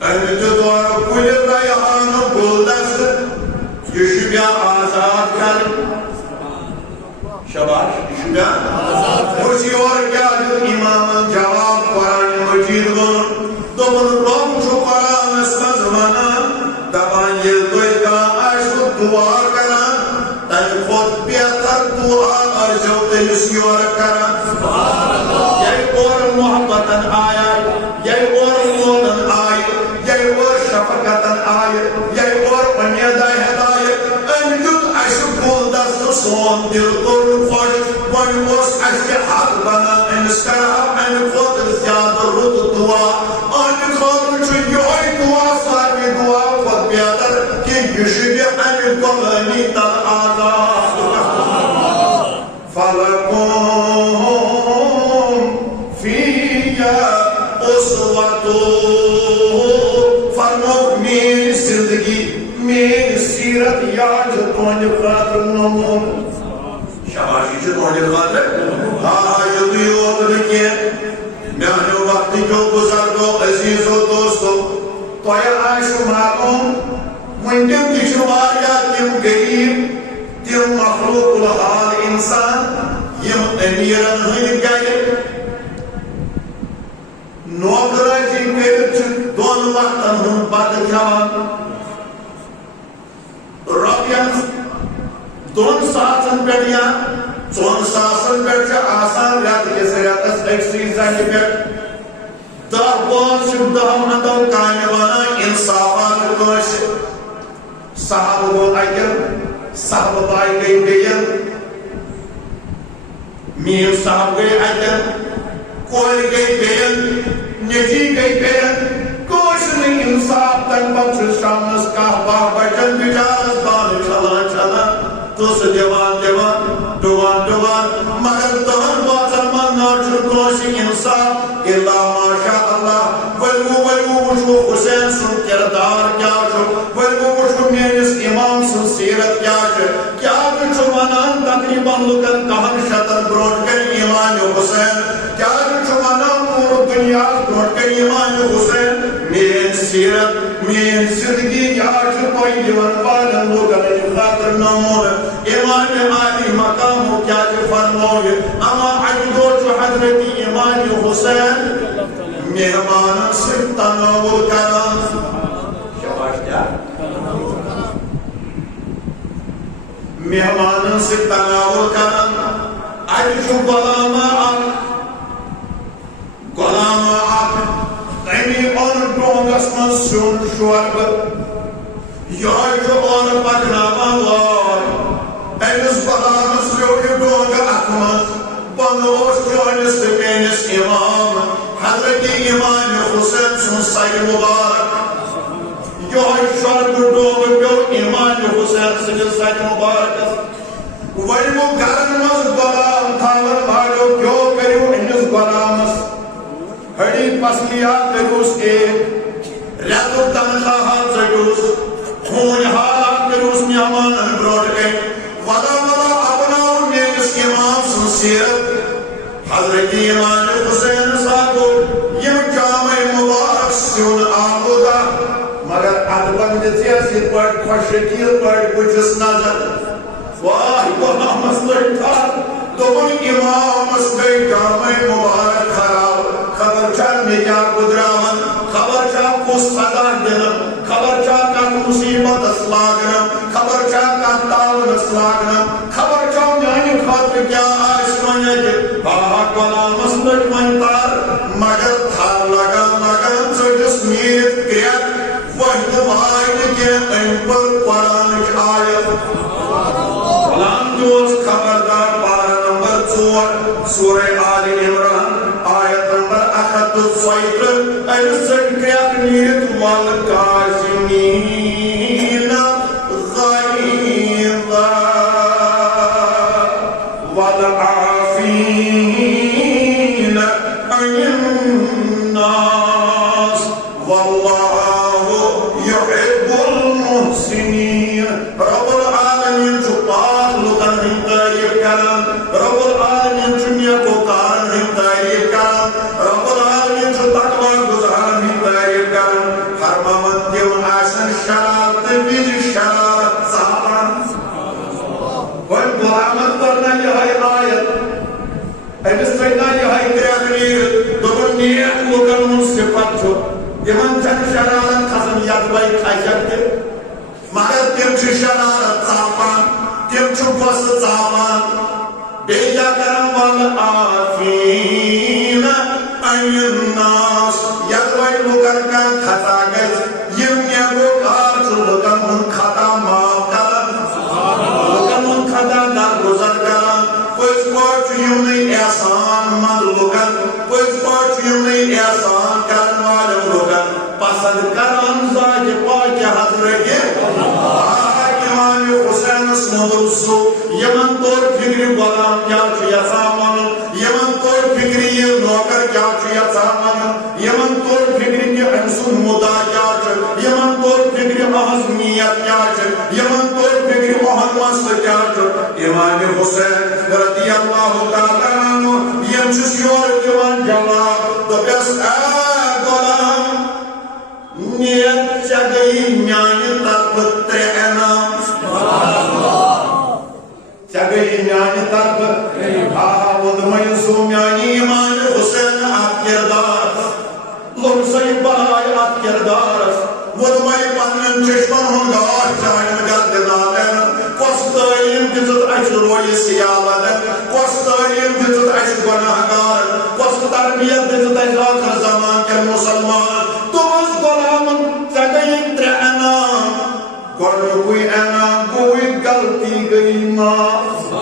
امہِ دِتورٕ گُلہِ ریحانُک گُلدستہٕ یہِ چھُ مےٚ آزاد کرٕنۍ شاباش یہِ چھُ مےٚ وٕچھ یورٕ کیٛاہ دیُت امامن جواب قرآنِ مجیٖد ووٚنُن دوٚپُن رۄب چھُ قرآنس منٛز ونان دپان ییٚلہِ تُہۍ کانٛہہ آسِوٕ دُعا کران تمہِ کھۄتہٕ بہتر دُعا ٲسۍزیو تٔمِس یورٕ کران ییٚلہِ اورٕ محبتن آیہِ ییٚلہِ اورٕ لونن آیہِ ییٚلہِ اورٕ شفقتن آیہِ ییٚلہِ اورٕ اُمیدا ہدایہِ أمۍ دیُت اَسہِ گُلدستہٕ سون دِل کوٚرُن خۄش وۄنۍ اوس اَسہِ حق بنان أمِس کرہو اَمہِ کھۄتہٕ زیادٕ رُت دُعا أہنٛدِ خٲطرٕ چھُ یِہوے دُعا ساروی دُعا کھۄتہٕ بہتر کہِ یہِ چھُ مےٚ اَمہِ غۄلٲمی تل آزاد فلکم فیہ اسوۃ فرمو میری زندگی میری سیرت یہاں چھُ تُہنٛدِ خٲطرٕ نموٗنہٕ شاباش یہِ چھُ تُہنٛدِ خٲطرٕ یُتُے یوت نہٕ کینٛہہ میٛانیو وقتٕکیو بُزرگو عزیٖزو دوستو تۄہہِ آسِوٕ معلوٗم وٕنکٮ۪ن تہِ چھِ واریاہ تِم غریٖب تِم مخلوق الحال اِنسان یِم أمیٖرن ہٕنٛدۍ گرِ نوکرٲزی کٔرِتھ چھِ 2 وقتن ہُنٛد بتہٕ کھٮ۪وان رۄپین 2,000 پٮ۪ٹھ یا 4,000 پٮ۪ٹھ چھِ آسان رٮ۪تہٕ کِس رٮ۪تس أکسٕے زنہِ پٮ۪ٹھ 10 چھِ 10 اندو کامہِ ونان انصافات کٲنٛسہِ صحابہٕ گوٚو اَکہِ صحبہٕ باے گٔے بیٚیہِ میٖر صاحب گٔے اَتٮ۪ن کورِ گٔے بیٚیہِ نیٚچی گٔے بیٚیہِ انصاف تن پتہ شامنس کاہ باہ بجن بچارس بان چلان چلان تو دیوان دیوان ڈوان ڈوان مگر تہن باتن من ناچر کنسی انصاف الا ماشاء اللہ ولو وچھو حسین سن کردار کیا چھو ولو وچھو میرس امام سن سیرت کیا چھو ونان تقریباً لکن کہن شتن برونٹ کن ایمان حسین کیا چھو ونان پور دنیا برونٹ کن ایمان حسین میرے سیرت میرے زندگی کیا چھو کوئی دیوان والن لکن خاطر نمون ایمان عالی مقام کیا چھو فرموئے اما عجدو چھو حضرت ایمان حسین مہمان سے تناول کران شباش کیا مہمان سے تناول کران اجو غلام تیمی اور ڈونگس من سون شورب یہ اور پکناما وار ایس غلامس لیوی ڈونگ اکمت بنوش جانس پینس امام حضرت امام حسین سن سر مبارک یہ شرب ڈوب پیو امام حسین سن سر مبارک ورمو گرن مز غلام تھاور بھاڑو کیو کریو انس غلامس ہڑی پسلیا کروس ایک ریتو تنخواہ چڑوس خون حالات کروس مہمان بروڈ کے ودا اپناؤ میرس امام سن سیرت حضرت امام حسین صاحبو یم جامع مبارک سیون آمودا مگر ادبن جتیاسی پڑ خوشکیل پڑ بجس نظر واہ غلام اسلحی تھا دون امام اسلحی جامع مبارک خراب خبر چاہ میں کیا قدراون خبر چاہ کو صدا دنم خبر چاہ کا مصیبت اسلاگنم خبر چاہ کا تاون اسلاگنم خبر چاہ میانی خاطر کیا آئیس منیج باہا غلام اسلحی منتار مگر تھار لگان سجس میت کریت وحد وائن کے انپر قرآن کی آیت غلام دوست خبردار پارا نمبر 4 سورہ آل عمران آیت نمبر 107 ایسن کریت نیت والکازمین غیظ والعافین عن الناس واللہ يحب المحسنین رب العالمین جو پاک لکن ہم تعریف کرن رب العالمین جو نیکو کارن ہم تعریف کرن رب العالمین جو تقوی گزارن ہم تعریف کرن ہر ممت دیون آسن شرارت بیج شرارت صحابان وان غلامت کرنا یہ ہے آیت ایس سیدنا یہ ہے تریقنیر دون نیک لکن من صفت چھو یمن چن شرارت خزم ید بائی خیشت دے مگر تم چھ شرارت صحابان تم چھ بس صحابان بیجا کرم والعافین عن الناس ید بائی لکن کا خطا گئی یم نیگو کار چھ لکن من خطا معاف کرن لکن من خطا در گزر کرن کوئی پاچ یونی احسان من لکن کوئی پاچ یونی احسان کرن والم لکن پسند کرن زاج پاک حضرت امام حسین اسمدرسو یمن طور فکری غلام کیا چیا سامان یمن طور فکری یہ نوکر کیا چیا سامان یمن طور فکری کی انسون مدا کیا چل یمن طور فکری احزمیت کیا چل یمن طور فکری محمد کیا چل امام حسین رضی اللہ تعالیٰ عنہ یم چس یور دیوان جواب تو بس اے غلام نیت چگئی میانی طرف ترینام چگئی میانی طرف آہا ودمائی سو میانی امام حسین آپ کردار لرزائی بہائی آپ کردار ودمائی پنن چشمن ہونگا چاہین گردنالین کوستائیم دیزت ایچ روی سیالن کوستائیم دیزت ایچ گناہگار کوست تربیت دیزت ایچ آخر زمان کے مسلمان تو بس غلامن چگئی ترینام گوڑ کوئی اینام کوئی غلطی گئی معاف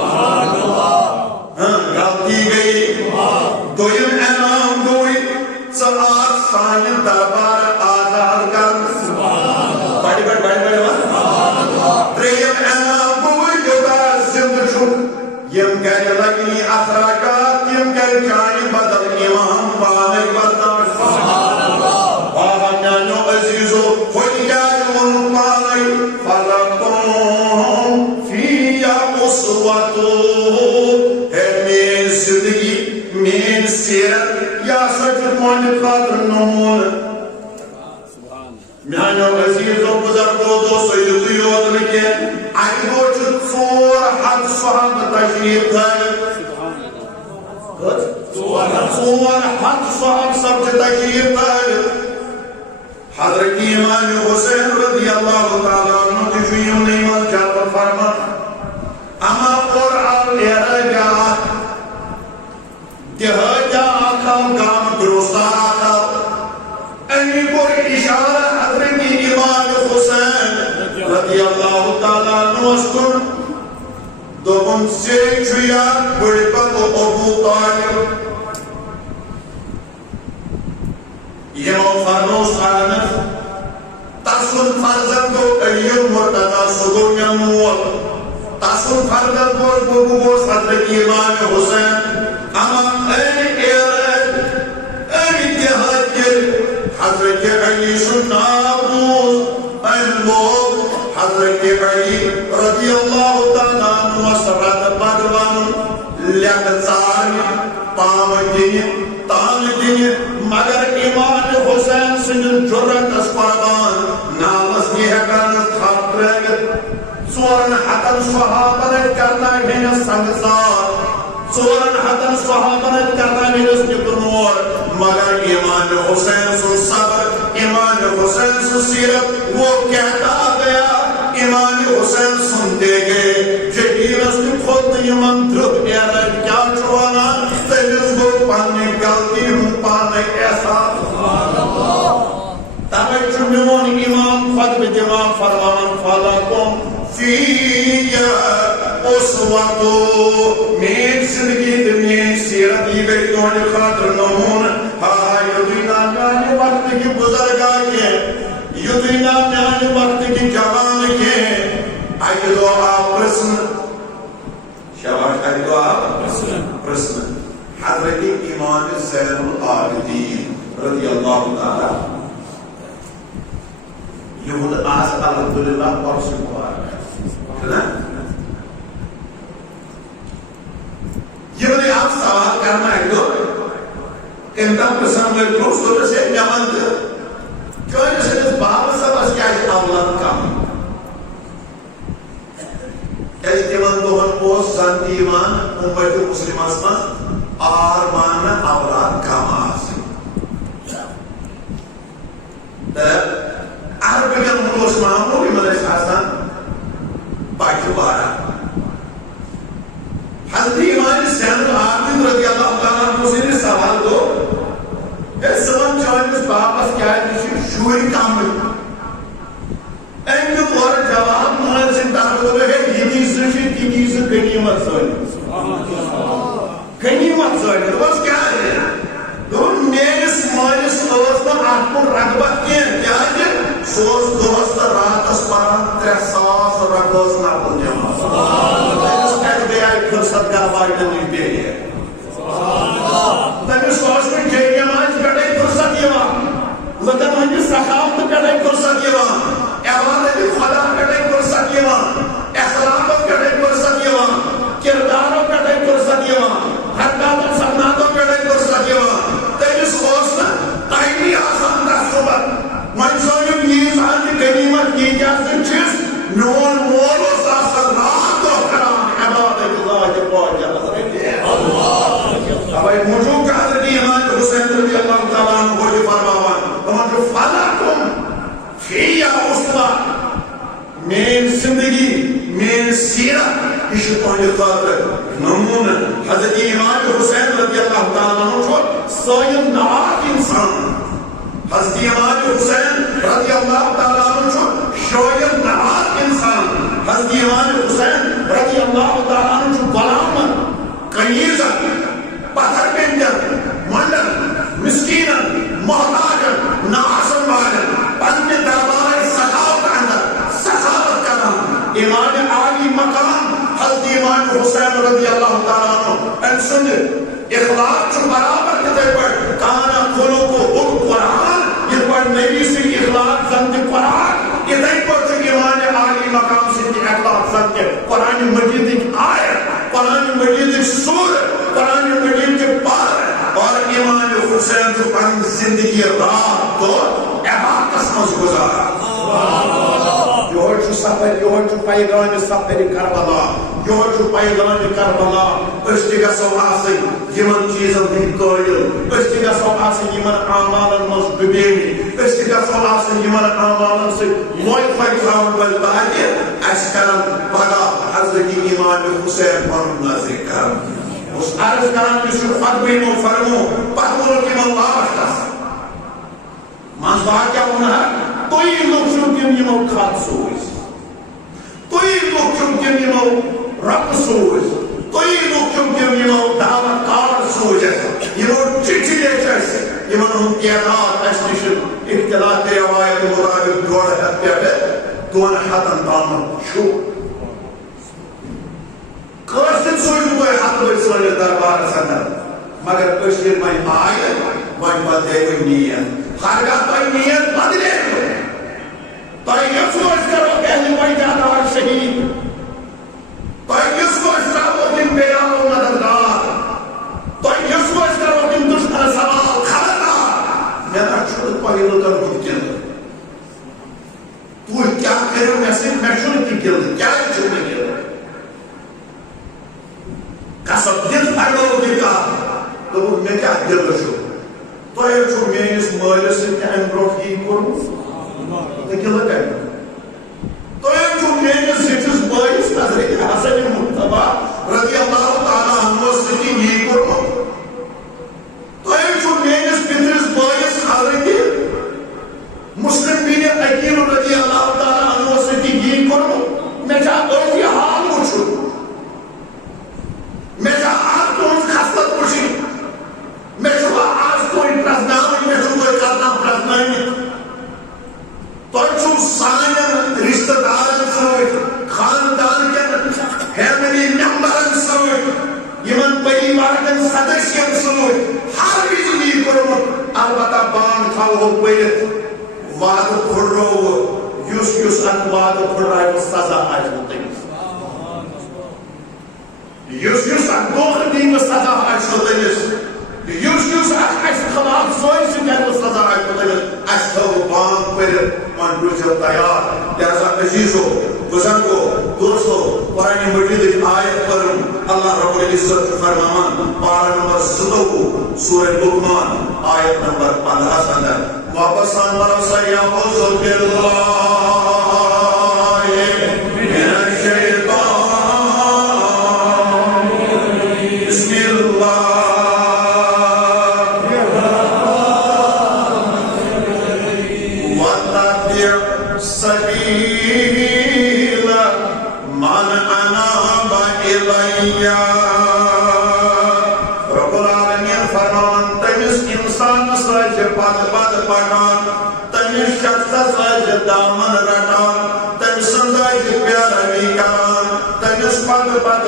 غلطی گئی دویم اینام کوئی سلات سانی دربار آزاد یم کر لگنی اخراجات یم کر چانہ بدل امام پانے برداشت واہ میانو عزیزو خود کیا پانے فلکم فی اسوۃ ہے میری زندگی میری سیرت یا سچ تہندِ خاطر نمونہ میانو عزیزو بزرگو دوستو یتو یوت نکن اکہ دو چھ 400 صحابہ تشریف تھٲوِتھ 400 صحابہ سب چھ تشریف تھٲوِتھ حضرت امام حسین رضی اللہ تعالیٰ عنہ تہ چھ یمنٕے منٛز جلوہ فرمان اما اور آو اعراجات دہٲتیا اکھ آو گام درستہ اکھ آو امی کو اشارہ حضرت امام حسین رضی اللہ تعالیٰ عنہ کن دوپم سے چھیا بڑی پتو ابو طالب یمو فرموس آنف تسن فرزند کو علی مرتضی سگو یمول تسن فرزند کو بگو گوش حضرت امام حسین اما این ایرد این اتحاد حضرت علی سنابوز این لوگ حضرت علی رضی اللہ تعالیٰ عنہ سرات بدوان لگزار تان دین مگر امام حسین سن جرت اس قربان نالس یہ ہکان تھاپ ترگت ژورن ہتن صحابن کرنا ہنس سنگسار ژورن ہتن صحابن کرنا ہنس نکنور مگر امام حسین سن صبر امام حسین سن سیرت وہ کہتا گیا امام حسین سنتے گئے جہیرس نے خود یمن درب ایرد کیا چوانا تیلس گو پانے گلتی ہوں پانے احساس تبے چمیون امام خود بدماغ فرمان فالکم فی اسوۃ مین زندگی دمین سیرت یہ گئی دون خاطر نمون یدینا میانی وقت کی بزرگا کے یدینا میانی وقت کی جوان کے آئی دو آپ پرسن شباش آئی دو آپ پرسن حضرت امام زین العابدین رضی اللہ تعالی یہود آس الحمدللہ پرس مبارک ہے نا یہ بڑے آپ سوال کرنا ہے تو انتا پرسن میں دوستوں سے نیامند کیوں سے اس باب سب اس کیا ہے اولاد کام اجتماع دوہن پوس سانتی ایمان امت مسلم اسمان آر ماننا اولاد کام آسی عرب جن ملوس معمولی ملس حسن باقی بارا حضرت امام زین العابدین رضی اللہ تعالیٰ عنہ سے نے سوال دو اس زمان چوانیس باپس کیا ہے کسی شوری کام میں این جو اور جواب مہن سے تعلق ہے یہ چیز غنیمت زولی غنیمت زولی بس کیا ہے دون میرس مالس اوستا آپ کو رغبت کیا ہے سوز دوست رات اس پران 300 رگوز نابل جمع اس کہت گیا ایک فرصت کا باقی نہیں دے ہے تب اس سوز میں جیگی مانچ کٹ ایک فرصت یہ وہاں لیکن ہنجی سخاوت کٹ ایک فرصت یہ وہاں عبادت خدا کٹ ایک فرصت یہ وہاں اخلاقت کٹ ایک فرصت یہ وہاں کرداروں کٹ ایک فرصت یہ وہاں حرکات و سناتوں کٹ ایک فرصت یہ وہاں تب اس سوز میں قائمی آسان دا صبح منصوب یہ ساتھ غنیمت کی جاتی چیز نون مولو ساسد رات و کرام عبادت اللہ کے پاس ابھی موجود کا حضرت امام حسین رضی اللہ تعالیٰ عنہ کو جو فرماوان وہاں جو فلکم فی اسوۃ مین زندگی مین سیرت یہ شکوانی خاطر نمون حضرت امام حسین رضی اللہ تعالیٰ عنہ کو سوئن نعات انسان حضرت امام حسین رضی اللہ تعالیٰ عنہ کو شوئن نعات انسان حضرت امام حسین رضی اللہ تعالیٰ عنہ کو غلام قنیزت پتھر پینجر منڈل مسکینن محتاجن ناسن والن پنج دربار سخاوت اندر سخاوت کرن امام عالی مقام حضرت امام امام حسین رضی اللہ تعالیٰ عنہ ان سند اخلاق چھ برابر کتے پر کانا کھولو کو قرآن یہ پر نبی سے اخلاق زند قرآن ادھائی پر چھ ایمان عالی مقام سے اخلاق زند قرآن مجید ایک آیت قرآن مجید ایک سور قرآن مجید کے پار اور امام حسین جو پن زندگی رات تو عبادت مز گزارا یہاں چھو سفر یہاں چھو پیغام سفر کربلا یہاں چھو پیغام کربلا اشتی گسو آسی یمن چیزن ہن قائل اشتی گسو آسی یمن اعمالن مز ڈبیمی اشتی گسو آسی یمن اعمالن سے موئی فیقرام والتاکی اس کرن پدا حضرت امام حسین پرم نازل کرم اس عرض کرن کسی خطبی مو فرمو پرمو کی اللہ اشتاس مانزبا کیا ہونا ہے توی لوگ چونکہ یمو کھات سوئیس توی لوگ چونکہ یمو رب سوئیس توی لوگ چونکہ یمو دعوت کار سوئیس یمو چچی لے چیسے یمن ہم کیادات اسنشن اختلاط روایت مطابق جوڑ ہتیا ہے دون حتن دامن شو کارسن سوئیس کوئی حت بسوئیس دربار سندر مگر کشیر میں آئے وائن بدے ہوئی نیت خارگاہ توئی نیت بدلے توئی یہ سوچ کرو کہ اہل بیدادار شہید توئی یہ سوچ کرو کہ بیان و مددگار توئی یہ سوچ کرو کہ دشمن سوال خبردار میرا چھوڑ پہلو کر ہوتی ہے تو کیا کرو میں سے میں چھوڑ کی گل کیا چھوڑ کی گل قصب دل پہلو ہوتی کہا تو وہ میں کیا دل رشو تو یہ چھو میانس مالس سے کیا امبروٹ کی کرو لیکن لگا تو یہ چھو میانس سٹس بائیس حضرت حسن مرتبہ رضی اللہ تعالیٰ عنہ سے کی یہ کرو تو یہ چھو میانس پترس بائیس حضرت مسلم بین عقیل رضی اللہ تعالیٰ عنہ سے کی یہ کرو میں چاہ اوزی حال مچھو میں چاہ آپ کو ان خاصلت مچھی میں چاہ آج کوئی پرزنامی میں چاہ کوئی کرنا پرزنامی تو چھو سانن رشتہ دارن سوئی خاندان کے فیملی ممبرن سوئی یمن پریوارن سدسین سوئی ہر بھی زندگی کرو البتہ بان کھاو ہو پیت وعد پھڑ رو یوس یوس ان وعد پھڑ رہا ہے وہ سزا آج ہوتے ہیں یوس یوس ان دوخ دین سزا آج ہوتے ہیں یوس یوس اس خلاف سوئی سے کیا وہ سزا آج ہوتے ہیں اس تو بان پر من روچہ تیار لہذا عزیزو بزرگو دوستو قرآن مجید آیت پر اللہ رب العزت فرمان پارہ نمبر 17 سورہ لقمان آیت نمبر 15 سندر واپس آنبر سیعوذ باللہ من الشیطان بسم اللہ سبیل من اناب الیہ رب العالمین فرمان تمس انسان سج پد پد پکان تمس شخص سج دامن رٹان تم سنج پیروی کران تمس پد پد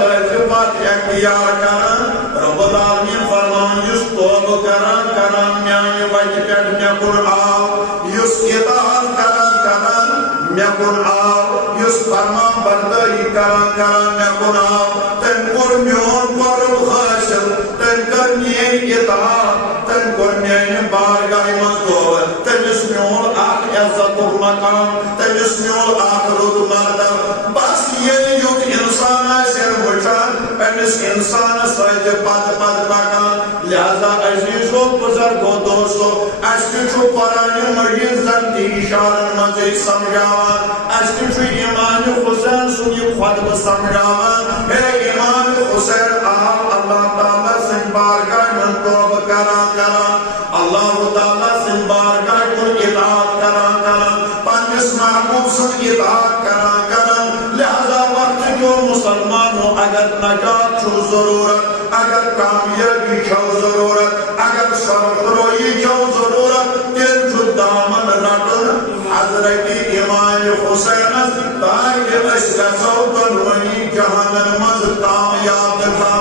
پد اختیار کران رب العالمین فرمان یس توبہ کران کران میانہ وجہ پہ مے کن آو یس اطاعت کران کران مے کن آو یس فرمان برداری کران کران مے کن آو تم کور میون قرب حاصل تم کر میری اطاعت تم کور میانہ بارگاہ مز توبہ تمس میون اخ عزت مقام تمس میون اخ رد مرتبہ بس یہ یوت انسان آسن وچان پنس انسان سج پد پد پکان لہذا عزیزو بزرگو دوستو اس چھو قرآن مجید زنتی اشارن مجھے سمجھاوان اس چھو امام حسین سنی خطب سمجھاوان ہے امام حسین آپ اللہ تعالیٰ سن بارگاہ من توبہ کران کران اللہ تعالیٰ سن بارگاہ من اطاعت کران کران پنس محبوب سن اطاعت کران کران لہذا وقت جو مسلمان ہو اگر نجات چھو ضرورت اگر کامیابی چھو ضرورت اگر سرفروئی چھو ضرورت تیل چھو دامن رٹن حضرت امام حسین تاکہ اس گزو دنوانی جہانن مز تام دفعہ